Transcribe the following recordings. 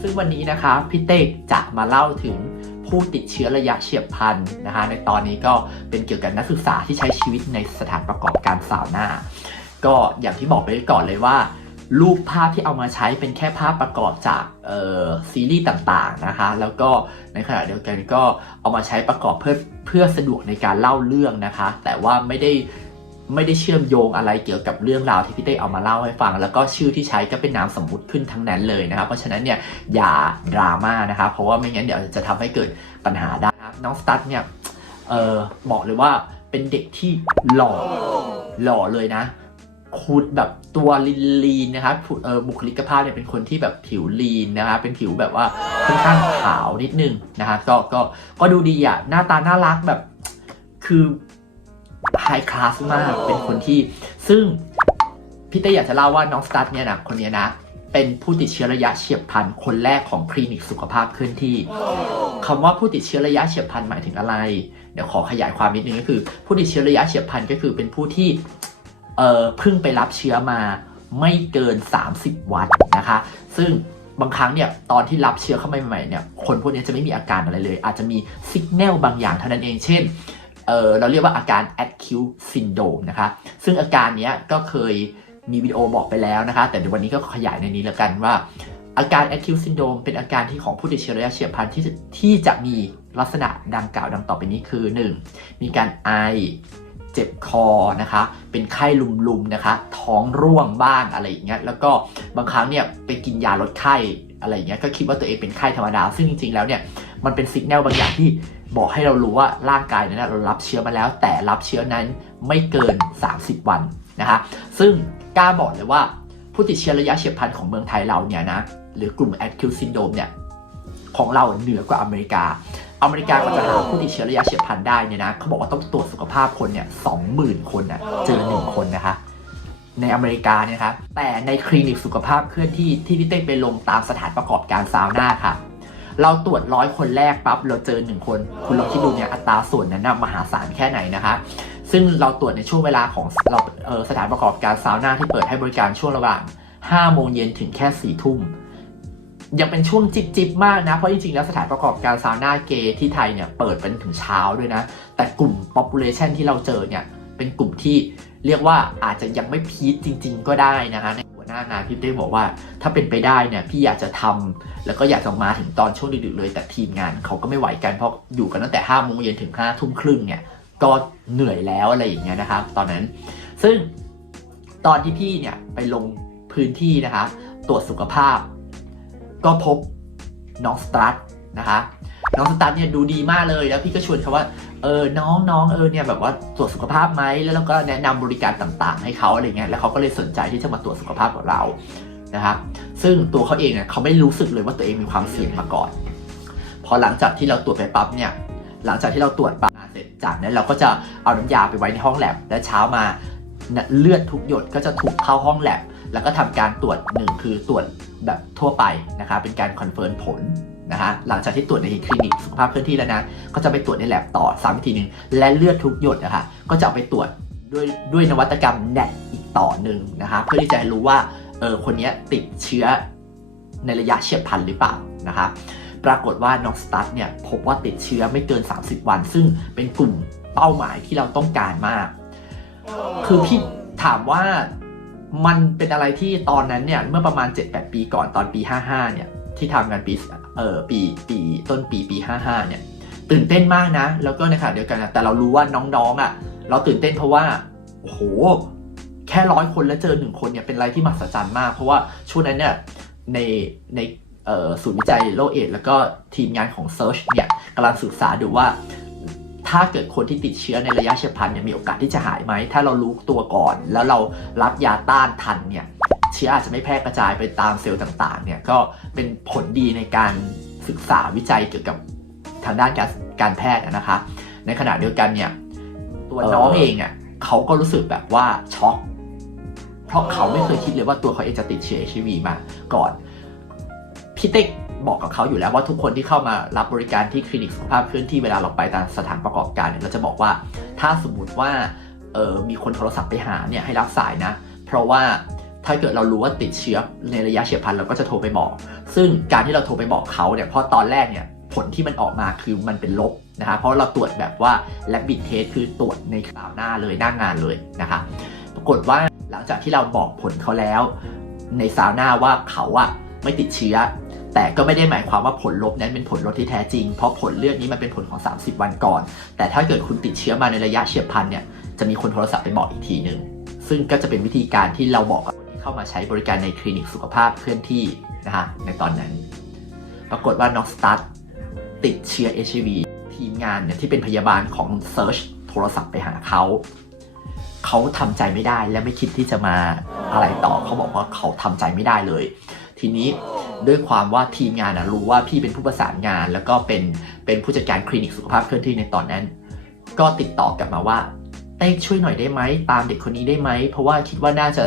ซึ่งวันนี้นะคะพี่เต้จะมาเล่าถึงผู้ติดเชื้อระยะเฉียบพลันนะคะในตอนนี้ก็เป็นเกี่ยวกับนักศึกษาที่ใช้ชีวิตในสถานประกอบการสาวหน้า ก็อย่างที่บอกไปก่อนเลยว่า รูปภาพที่เอามาใช้เป็นแค่ภาพประกอบจากเอ่อซีรีส์ต่างๆนะคะ แล้วก็ในขณะเดียวกันก็เอามาใช้ประกอบเพื่อเพื่อสะดวกในการเล่าเรื่องนะคะ แต่ว่าไม่ได้ ไม่ได้เชื่อมโยงอะไรเกี่ยวกับเรื่องราวที่พี่เต้เอามาเล่าให้ฟัง แล้วก็ชื่อที่ใช้ก็เป็นนามสมมุติขึ้นทั้งนั้นเลยนะครับ เพราะฉะนั้นเนี่ยอย่าดราม่านะคะเพราะว่าไม่งั้นเดี๋ยวจะทำให้เกิดปัญหาได้นะน้องสตั๊ดเนี่ยเออบอกเลยว่าเป็นเด็กที่หล่อหล่อเลยนะคูดแบบตัวลีนลีนนะครับเออบุคลิกภาพเนี่ยเป็นคนที่แบบผิวลีนนะครับเป็นผิวแบบว่าค่อนข้างขาวนิดนึงนะครับก็ก็ก็ดูดีอะหน้าตาน่ารักแบบ คือ ไฮคลาสมาก เป็นคนที่ ซึ่งพี่เต้อยากจะเล่าว่าน้องสตั๊ดเนี่ยนะคนนี้นะ เป็นผู้ติดเชื้อระยะเฉียบพลันคนแรกของคลินิกสุขภาพเคลื่อนที่คำว่าผู้ติดเชื้อระยะเฉียบพลันหมายถึงอะไร เดี๋ยวขอขยายความนิดนึงก็คือ ผู้ติดเชื้อระยะเฉียบพลันก็คือเป็นผู้ที่เอ่อเพิ่งไปรับเชื้อมาไม่เกิน 30 วันนะคะ ซึ่งบางครั้งเนี่ยตอนที่รับเชื้อเข้ามาใหม่ๆเนี่ยคนพวกนี้จะไม่มีอาการอะไรเลย อาจจะมีสัญญาณบางอย่างเท่านั้นเอง เช่น เออเราเรียกว่าอาการ acute syndrome นะคะ ซึ่งอาการนี้ก็เคยมีวิดีโอบอกไปแล้วนะคะ แต่เดี๋ยววันนี้ก็ขยายในนี้แล้วกันว่า อาการ acute syndrome เป็นอาการที่ของผู้ติดเชื้อระยะเฉียบพลันที่ที่จะมีลักษณะดังกล่าวดังต่อไปนี้คือ 1. มีการไอเจ็บคอนะคะ เป็นไข้ลุมๆนะคะ ท้องร่วงบ้างอะไรอย่างเงี้ย แล้วก็บางครั้งเนี่ยไปกินยาลดไข้อะไรอย่างเงี้ย ก็คิดว่าตัวเองเป็นไข้ธรรมดา ซึ่งจริงๆแล้วเนี่ย มันเป็นสัญญาณบางอย่างที่บอกให้เรารู้ว่าร่างกายนั้นเรารับเชื้อมาแล้ว แต่รับเชื้อนั้นไม่เกิน 30 วันนะคะซึ่งกล้าบอกเลยว่าผู้ติดเชื้อระยะเฉียบพลันของเมืองไทยเราเนี่ยนะหรือกลุ่ม acute syndrome เนี่ยของเราเหนือกว่าอเมริกา อเมริกาก็จะหาผู้ติดเชื้อระยะเฉียบพลันได้เนี่ยนะเขาบอกว่าต้องตรวจสุขภาพคนเนี่ยสองหมื่นคนนะเจอหนึ่งคนนะคะในอเมริกาเนี่ยครับแต่ในคลินิกสุขภาพเคลื่อนที่ที่พี่เต้ไปลงตามสถานประกอบการซาวน่าค่ะ เราตรวจร้อยคนแรกปั๊บเราเจอหนึ่งคน คุณลองคิดดูเนี่ยอัตราส่วนนั้นนะมหาศาลแค่ไหนนะคะ ซึ่งเราตรวจในช่วงเวลาของเราเสถานประกอบการซาวน่าที่เปิดให้บริการช่วงระหว่าง5โมงเย็นถึงแค่ 4 ทุ่มยังเป็นช่วงจิบจิบๆมากนะ เพราะจริงๆ แล้วสถานประกอบการซาวน่าเกย์ที่ไทยเนี่ยเปิดเป็นถึงเช้าด้วยนะ แต่กลุ่ม population ที่เราเจอเนี่ย เป็นกลุ่มที่เรียกว่าอาจจะยังไม่พีคจริง ๆ ก็ได้นะคะ หน้างาพี่เต้บอกว่า ถ้าเป็นไปได้เนี่ยพี่อยากจะทำแล้วก็อยากจะมาถึงตอนช่วงดึกๆเลย แต่ทีมงานเขาก็ไม่ไหวกันเพราะอยู่กันตั้งแต่5โมงเย็นถึง5ทุ่มครึ่งเนี่ยก็เหนื่อยแล้วอะไรอย่างเงี้ยนะครับ ตอนนั้น ซึ่งตอนที่พี่เนี่ยไปลงพื้นที่นะคะตรวจสุขภาพ ก็พบน้องสตาร์ทนะคะ น้องสตาร์เนี่ยดูดีมากเลยแล้วพี่ก็ชวนเขาว่าเออน้องน้องเออเนี่ยแบบว่าตรวจสุขภาพไหมแล้วเราก็แนะนำบริการต่างๆ ให้เขาอะไรเงี้ยแล้วเขาก็เลยสนใจที่จะมาตรวจสุขภาพกับเรานะครับซึ่งตัวเขาเองเนี่ยเขาไม่รู้สึกเลยว่าตัวเองมีความเสี่ยงมาก่อน พอหลังจากที่เราตรวจไปปั๊บเนี่ยหลังจากที่เราตรวจปั๊บเสร็จจากนั้นเราก็จะเอาน้ำยาไปไว้ในห้องแลบและเช้ามาเลือดทุกหยดก็จะถูกเข้าห้องแลบแล้วก็ทำการตรวจหนึ่งคือตรวจแบบทั่วไปนะคะเป็นการคอนเฟิร์มผล นะคะหลังจากที่ตรวจในคลินิกสุขภาพเคลื่อนที่แล้วนะ ก็จะไปตรวจในแลบต่อซ้ำอีกทีหนึ่งและเลือดทุกหยดนะคะก็จะเอาไปตรวจด้วยด้วยนวัตกรรมแนทอีกต่อหนึ่งนะคะเพื่อที่จะรู้ว่าเออคนนี้ติดเชื้อในระยะเฉียบพลันหรือเปล่านะคะปรากฏว่าน้องสตั๊ดเนี่ยพบว่าติดเชื้อไม่เกิน 30 วัน ซึ่งเป็นกลุ่มเป้าหมายที่เราต้องการมาก คือพี่ถามว่ามันเป็นอะไรที่ตอนนั้นเนี่ยเมื่อประมาณ 7-8 ปีก่อนตอนปี 55 เนี่ยที่ทำงานปี เออปีปีต้นปีปี 55 เนี่ย ตื่นเต้นมากนะ แล้วก็ในขณะเดียวกันนะแต่เรารู้ว่าน้องๆอะ เราตื่นเต้นเพราะว่าโอ้โหแค่ร้อยคนแล้วเจอหนึ่งคนเนี่ยเป็นอะไรที่มหัศจรรย์มาก เพราะว่าช่วงนั้นเนี่ยในในศูนย์วิจัยโรคเอดแล้วก็ทีมงานของ Search เนี่ยกำลังศึกษาดูว่า ถ้าเกิดคนที่ติดเชื้อในระยะเฉียบพลันเนี่ยมีโอกาสที่จะหายไหม ถ้าเรารู้ตัวก่อน แล้วเรารับยาต้านทันเนี่ย เชื้ออาจจะไม่แพร่กระจายไปตามเซลล์ต่างๆเนี่ยก็เป็นผลดีในการศึกษาวิจัยเกี่ยวกับทางด้านการการแพทย์นะคะ ในขณะเดียวกันเนี่ยตัวน้องเองเนี่ยเขาก็รู้สึกแบบว่าช็อกเพราะเขาไม่เคยคิดเลยว่าตัวเขาเองจะติดเชื้อ HIV มาก่อนพี่เต็กบอกกับเขาอยู่แล้วว่าทุกคนที่เข้ามารับบริการที่คลินิกสุขภาพเคลื่อนที่เวลาเราไปตามสถานประกอบการเนี่ยเราจะบอกว่าถ้าสมมติว่าเออมีคนโทรศัพท์ไปหาเนี่ยให้รับสายนะ เพราะว่า ถ้าเกิดเรารู้ว่าติดเชื้อในระยะเฉียบพลันเราก็จะโทรไปบอก ซึ่งการที่เราโทรไปบอกเขาเนี่ยเพราะตอนแรกเนี่ยผลที่มันออกมาคือมันเป็นลบนะคะเพราะเราตรวจแบบว่า rapid test คือตรวจในสาวหน้าเลยหน้างงานเลยนะคะปรากฏว่าหลังจากที่เราบอกผลเขาแล้ว ในซาวน่าว่าเขาอะไม่ติดเชื้อ แต่ก็ไม่ได้หมายความว่าผลลบนั้นเป็นผลลบที่แท้จริง เพราะผลเลือดนี้มันเป็นผลของ 30 วันก่อน แต่ถ้าเกิดคุณติดเชื้อมาในระยะเฉียบพลันเนี่ยจะมีคนโทรศัพท์ไปบอกอีกทีหนึ่งซึ่งก็จะเป็นวิธีการที่เราบอกกับ เข้ามาใช้บริการในคลินิกสุขภาพเคลื่อนที่นะคะในตอนนั้น ปรากฏว่าน้องสตาร์ทติดเชื้อ HIV ทีมงานเนี่ยที่เป็นพยาบาลของ Search โทรศัพท์ไปหาเขาเขาทำใจไม่ได้และไม่คิดที่จะมาอะไรต่อเขาบอกว่าเขาทำใจไม่ได้เลย ทีนี้ด้วยความว่าทีมงานนะรู้ว่าพี่เป็นผู้ประสานงาน แล้วก็เป็นเป็นผู้จัดการคลินิกสุขภาพเคลื่อนที่ในตอนนั้น ก็ติดต่อกลับมาว่าเต้ช่วยหน่อยได้ไหมตามเด็กคนนี้ได้ไหมเพราะว่าคิดว่าน่าจะ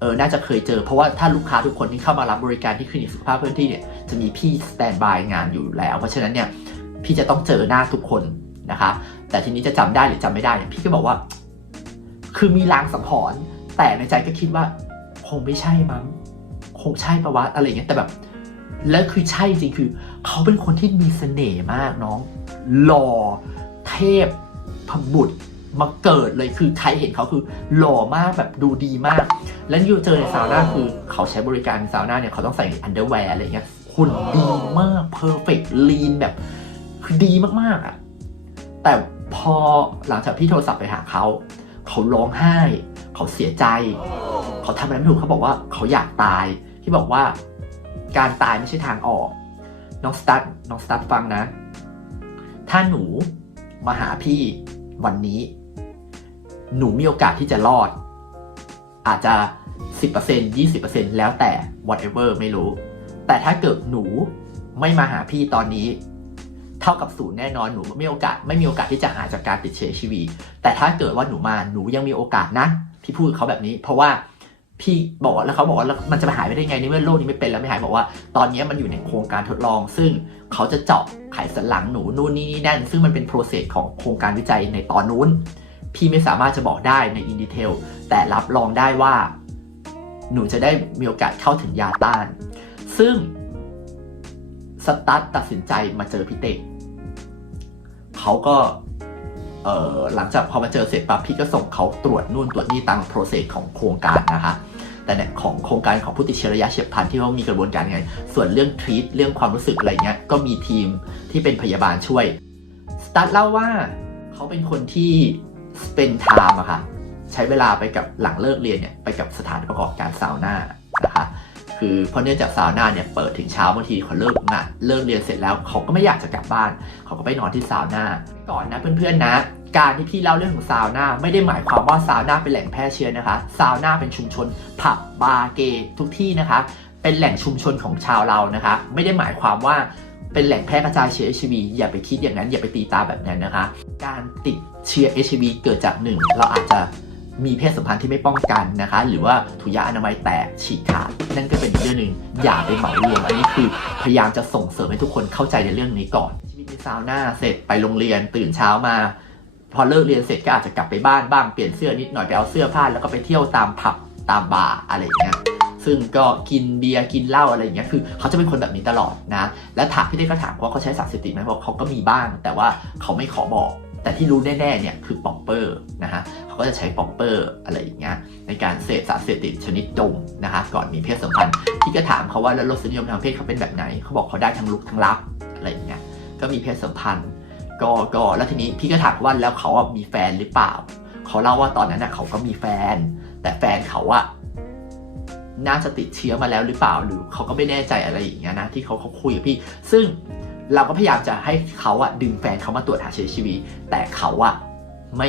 เออน่าจะเคยเจอ เพราะว่าถ้าลูกค้าทุกคนที่เข้ามารับบริการที่คลินิกสุขภาพเคลื่อนที่เนี่ยจะมีพี่สแตนบายงานอยู่แล้ว เพราะฉะนั้นเนี่ยพี่จะต้องเจอหน้าทุกคนนะคะ แต่ทีนี้จะจำได้หรือจำไม่ได้เนี่ยพี่ก็บอกว่า คือมีลางสังหรณ์แต่ในใจก็คิดว่า คงไม่ใช่มั้งคงใช่ปะวะอะไรเงี้ยแต่แบบ แล้วคือใช่จริงคือ เขาเป็นคนที่มีเสน่ห์มากน้องหล่อเทพพบุตร มาเกิดเลยคือใครเห็นเขาคือหล่อมากแบบดูดีมาก แล้วอยู่เจอในซาวน่าคือเขาใช้บริการซาวน่าเนี่ยเขาต้องใส่อันเดอร์แวร์อะไรเงี้ยหุ่นดีมากเพอร์เฟกต์ลีนแบบคือดีมากๆอะแต่พอหลังจากที่โทรศัพท์ไปหาเขาเขาร้องไห้ เขาเสียใจ เขาทำอะไรไม่ถูกเขาบอกว่าเขาอยากตายที่บอกว่าการตายไม่ใช่ทางออก น้องสตั๊ดน้องสตั๊ดฟังนะ ถ้าหนูมาหาพี่วันนี้ หนูมีโอกาสที่จะรอด อาจจะ 10% 20%แล้วแต่ whatever ไม่รู้ แต่ถ้าเกิดหนูไม่มาหาพี่ตอนนี้ เท่ากับศูนย์แน่นอนหนูไม่มีโอกาส ไม่มีโอกาสที่จะหายจากการติดเชื้อชีวี แต่ถ้าเกิดว่าหนูมาหนูยังมีโอกาสนะพี่พูดเขาแบบนี้ เพราะว่าพี่บอกแล้วเขาบอกว่ามันจะไปหายไปได้ไงในเมื่อโรคนี้ไม่เป็นแล้วไม่หายบอกว่า ตอนนี้มันอยู่ในโครงการทดลอง ซึ่งเขาจะเจาะไขสันหลังหนูนู่นนี่นี่นั่น ซึ่งมันเป็นโปรเซสของโครงการวิจัยในตอนนู้น พี่ไม่สามารถจะบอกได้ในอินดีเทลแต่รับรองได้ว่า หนูจะได้มีโอกาสเข้าถึงยาต้าน ซึ่งสตั๊ดตัดสินใจมาเจอพี่เต้เขาก็เออหลังจากพอมาเจอเสร็จปั๊บพี่ก็ส่งเขาตรวจนู่นตรวจนี่ตามโปรเซสของโครงการนะคะแต่เนี่ยของโครงการของผู้ติดเชื้อระยะเฉียบพลันที่เขามีกระบวนการยังไง ส่วนเรื่องทรีตเรื่องความรู้สึกอะไรเงี้ยก็มีทีมที่เป็นพยาบาลช่วยสตั๊ดเล่าว่าเขาเป็นคนที่ เป็นไทม์อะค่ะ ใช้เวลาไปกับหลังเลิกเรียนเนี่ยไปกับสถานประกอบการซาวน่านะคะคือเพราะเนื่องจากซาวน่าเนี่ยเปิดถึงเช้าบางทีเขาเลิกงานเลิกเรียนเสร็จแล้วเขาก็ไม่อยากจะกลับบ้าน เขาก็ไปนอนที่ซาวน่าก่อนนะเพื่อนๆนะ การที่พี่เล่าเรื่องของซาวน่าไม่ได้หมายความว่าซาวน่าเป็นแหล่งแพร่เชื้อนะคะซาวน่าเป็นชุมชนผับบาร์เกย์ทุกที่นะคะ เป็นแหล่งชุมชนของชาวเรานะคะ ไม่ได้หมายความว่าเป็นแหล่งแพร่กระจายเชื้อ HIV อย่าไปคิดอย่างนั้นอย่าไปตีตาแบบนั้นนะคะ การติด เชื้อ HIV เกิดจากหนึ่งเราอาจจะมีเพศสัมพันธ์ที่ไม่ป้องกันนะคะ หรือว่าถุงยาอนามัยแตกฉีกขาดนั่นก็เป็นอีกเรื่องหนึ่งอย่าไปเหมารวมอันนี้คือพยายามจะส่งเสริมให้ทุกคนเข้าใจในเรื่องนี้ก่อนชีวิตในซาวน่าเสร็จไปโรงเรียนตื่นเช้ามา พอเลิกเรียนเสร็จก็อาจจะกลับไปบ้านบ้างเปลี่ยนเสื้อนิดหน่อยไปเอาเสื้อผ้าแล้วก็ไปเที่ยวตามผับตามบาร์อะไรอย่างเงี้ยซึ่งก็กินเบียร์กินเหล้าอะไรอย่างเงี้ยคือเขาจะเป็นคนแบบนี้ตลอดนะ และถามพี่เต้ก็ถามว่าเขาใช้สารเสพติดไหมบอกเขาก็มีบ้าง แต่ว่าเขาไม่ขอบอก แต่ที่รู้แน่ๆเนี่ยคือป๊อปเปอร์นะฮะเขาก็จะใช้ป๊อปเปอร์อะไรอย่างเงี้ยในการเสพสารเสพติดชนิดดมนะคะก่อนมีเพศสัมพันธ์พี่ก็ถามเขาว่าแล้วรสนิยมทางเพศเขาเป็นแบบไหนเขาบอกเขาได้ทั้งลุกทั้งรับอะไรอย่างเงี้ยก็มีเพศสัมพันธ์ก็ก็แล้วทีนี้พี่ก็ถามว่าแล้วเขามีแฟนหรือเปล่า เขาเล่าว่าตอนนั้นน่ะเขาก็มีแฟน แต่แฟนเขาอะน่าจะติดเชื้อมาแล้วหรือเปล่าหรือเขาก็ไม่แน่ใจอะไรอย่างเงี้ยนะที่เขาเขาคุยกับพี่ ซึ่ง เราก็พยายามจะให้เขาอะดึงแฟนเขามาตรวจหาเชื้อชีวี แต่เขาอะไม่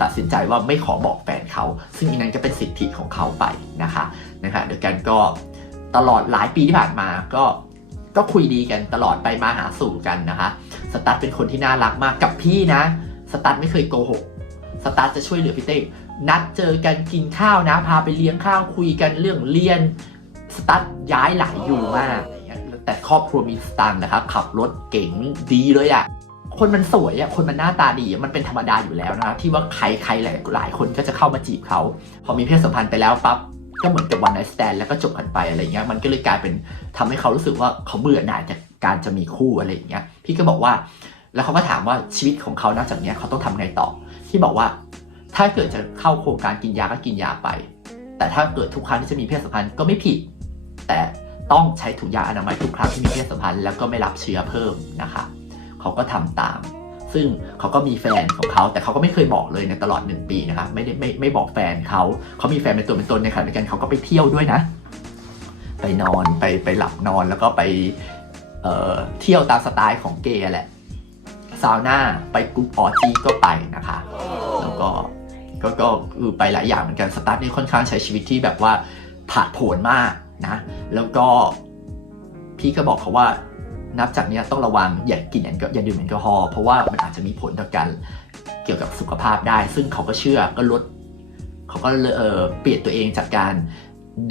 ตัดสินใจว่าไม่ขอบอกแฟนเขา ซึ่งอันนั้นก็เป็นสิทธิของเขาไปนะคะนะคะเดียวกันก็ตลอดหลายปีที่ผ่านมาก็ก็คุยดีกันตลอดไปมาหาสู่กันนะคะสตั๊ดเป็นคนที่น่ารักมากกับพี่นะสตั๊ดไม่เคยโกหกสตั๊ดจะช่วยเหลือพี่เต้นัดเจอกันกินข้าวนะพาไปเลี้ยงข้าวคุยกันเรื่องเรียนสตั๊ดย้ายหลายอยู่มาก แต่ครอบครัวมีสตังค์นะครับ ขับรถเก๋งดีเลยอะ่ะคนมันสวยอะ่ะคนมันหน้าตาดีมันเป็นธรรมดาอยู่แล้วนะครับที่ว่าใครใครหลายหลายคนก็จะเข้ามาจีบเขา พอมีเพศสัมพันธ์ไปแล้วปั๊บก็เหมือนกับวันไนสแตนแล้วก็จบกันไปอะไรเงี้ยมันก็เลยกลายเป็นทำให้เขารู้สึกว่าเขาเบื่อหน่ายจากการจะมีคู่อะไรอย่างเงี้ยพี่ก็บอกว่า แล้วเขาก็ถามว่าชีวิตของเขานอกจากนี้เขาต้องทำไงต่อ ที่บอกว่าถ้าเกิดจะเข้าโครงการกินยาก็กินยาไป แต่ถ้าเกิดทุกครั้งที่จะมีเพศสัมพันธ์ก็ไม่ผิด แต่ ต้องใช้ถุงยาอนามัยทุกครั้งที่มีเพศสัมพันธ์แล้วก็ไม่รับเชื้อเพิ่มนะคะเขาก็ทำตาม ซึ่งเขาก็มีแฟนของเขา แต่เขาก็ไม่เคยบอกเลยในตลอดหนึ่งปีนะคะไม่ได้ไม่ไม่บอกแฟนเขาเขามีแฟนเป็นตัวเป็นตนในขณะเดียวกันเขาก็ไปเที่ยวด้วยนะ ไปนอนไปไปหลับนอนแล้วก็ไปเอ่อเที่ยวตามสไตล์ของเกย์แหละซาวน่าไปกรุ๊ปออจีก็ไปนะคะ แล้วก็ก็ก็คือไปหลายอย่างเหมือนกันสตาร์ทนี่ค่อนข้างใช้ชีวิตที่แบบว่าผาดโผนมาก นะ แล้วก็พี่ก็บอกเขาว่านับจากนี้ต้องระวังอย่ากินแอลกออย่าดื่มแอลกอฮอล์เพราะว่ามันอาจจะมีผลต่อการเกี่ยวกับสุขภาพได้ ซึ่งเขาก็เชื่อก็ลดเขาก็เออเปลี่ยนตัวเองจากการ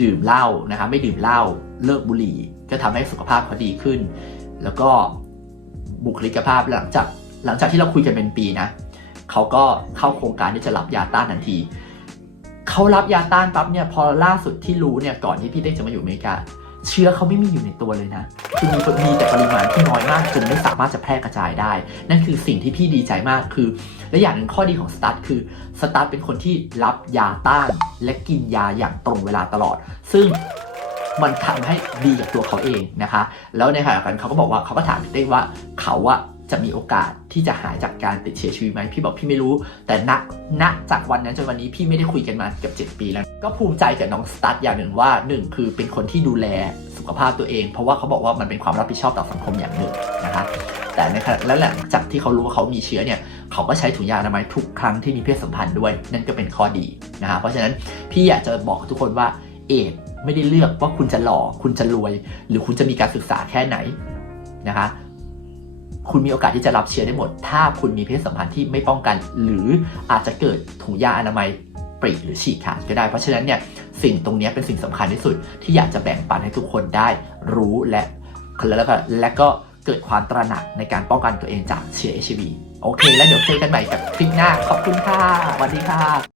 ดื่มเหล้านะคะไม่ดื่มเหล้าเลิกบุหรี่ ก็ทำให้สุขภาพเขาดีขึ้น แล้วก็บุคลิกภาพหลังจากหลังจากที่เราคุยกันเป็นปีนะเขาก็เข้าโครงการที่จะรับยาต้านทันที เขารับยาต้านปั๊บเนี่ยพอล่าสุดที่รู้เนี่ยก่อนที่พี่เต้จะมาอยู่อเมริกา เชื้อเขาไม่มีอยู่ในตัวเลยนะคือมีมีแต่ปริมาณที่น้อยมากจนไม่สามารถจะแพร่กระจายได้ นั่นคือสิ่งที่พี่ดีใจมากคือ และอย่างหนึ่งข้อดีของสตาร์ทคือสตาร์ทเป็นคนที่รับยาต้านและกินยาอย่างตรงเวลาตลอด ซึ่งมันทำให้ดีกับตัวเขาเองนะคะ แล้วในขณะเดียวกันเขาก็บอกว่าเขาก็ถามพี่เต้ว่าเขาอะ จะมีโอกาสที่จะหายจากการติดเชื้อชีวิตไหมพี่บอกพี่ไม่รู้ แต่ณณจากวันนั้นจนวันนี้พี่ไม่ได้คุยกันมาเกือบ7 ปีแล้ว ก็ภูมิใจกับน้องสตาร์ทอย่างหนึ่งว่าหนึ่งคือเป็นคนที่ดูแลสุขภาพตัวเอง เพราะว่าเขาบอกว่ามันเป็นความรับผิดชอบต่อสังคมอย่างหนึ่งนะคะแต่ในขณะแล้วหลังจากที่เขารู้ว่าเขามีเชื้อเนี่ยเขาก็ใช้ถุงยางอนามัยทุกครั้งที่มีเพศสัมพันธ์ด้วย นั่นก็เป็นข้อดีนะคะเพราะฉะนั้นพี่อยากจะบอกทุกคนว่าเอดไม่ได้เลือกว่าคุณจะหล่อคุณจะรวย หรือคุณจะมีการศึกษาแค่ไหนนะคะ คุณมีโอกาสที่จะรับเชื้อได้หมด ถ้าคุณมีเพศสัมพันธ์ที่ไม่ป้องกัน หรืออาจจะเกิดถุงยางอนามัยปริหรือฉีกขาดก็ได้ เพราะฉะนั้นเนี่ยสิ่งตรงนี้เป็นสิ่งสำคัญที่สุดที่อยากจะแบ่งปันให้ทุกคนได้รู้และแล้วก็และก็เกิดความตระหนักในการป้องกันตัวเองจากเชื้อ HIV โอเค แล้วเดี๋ยวเจอกันใหม่กับคลิปหน้า ขอบคุณค่ะสวัสดีค่ะ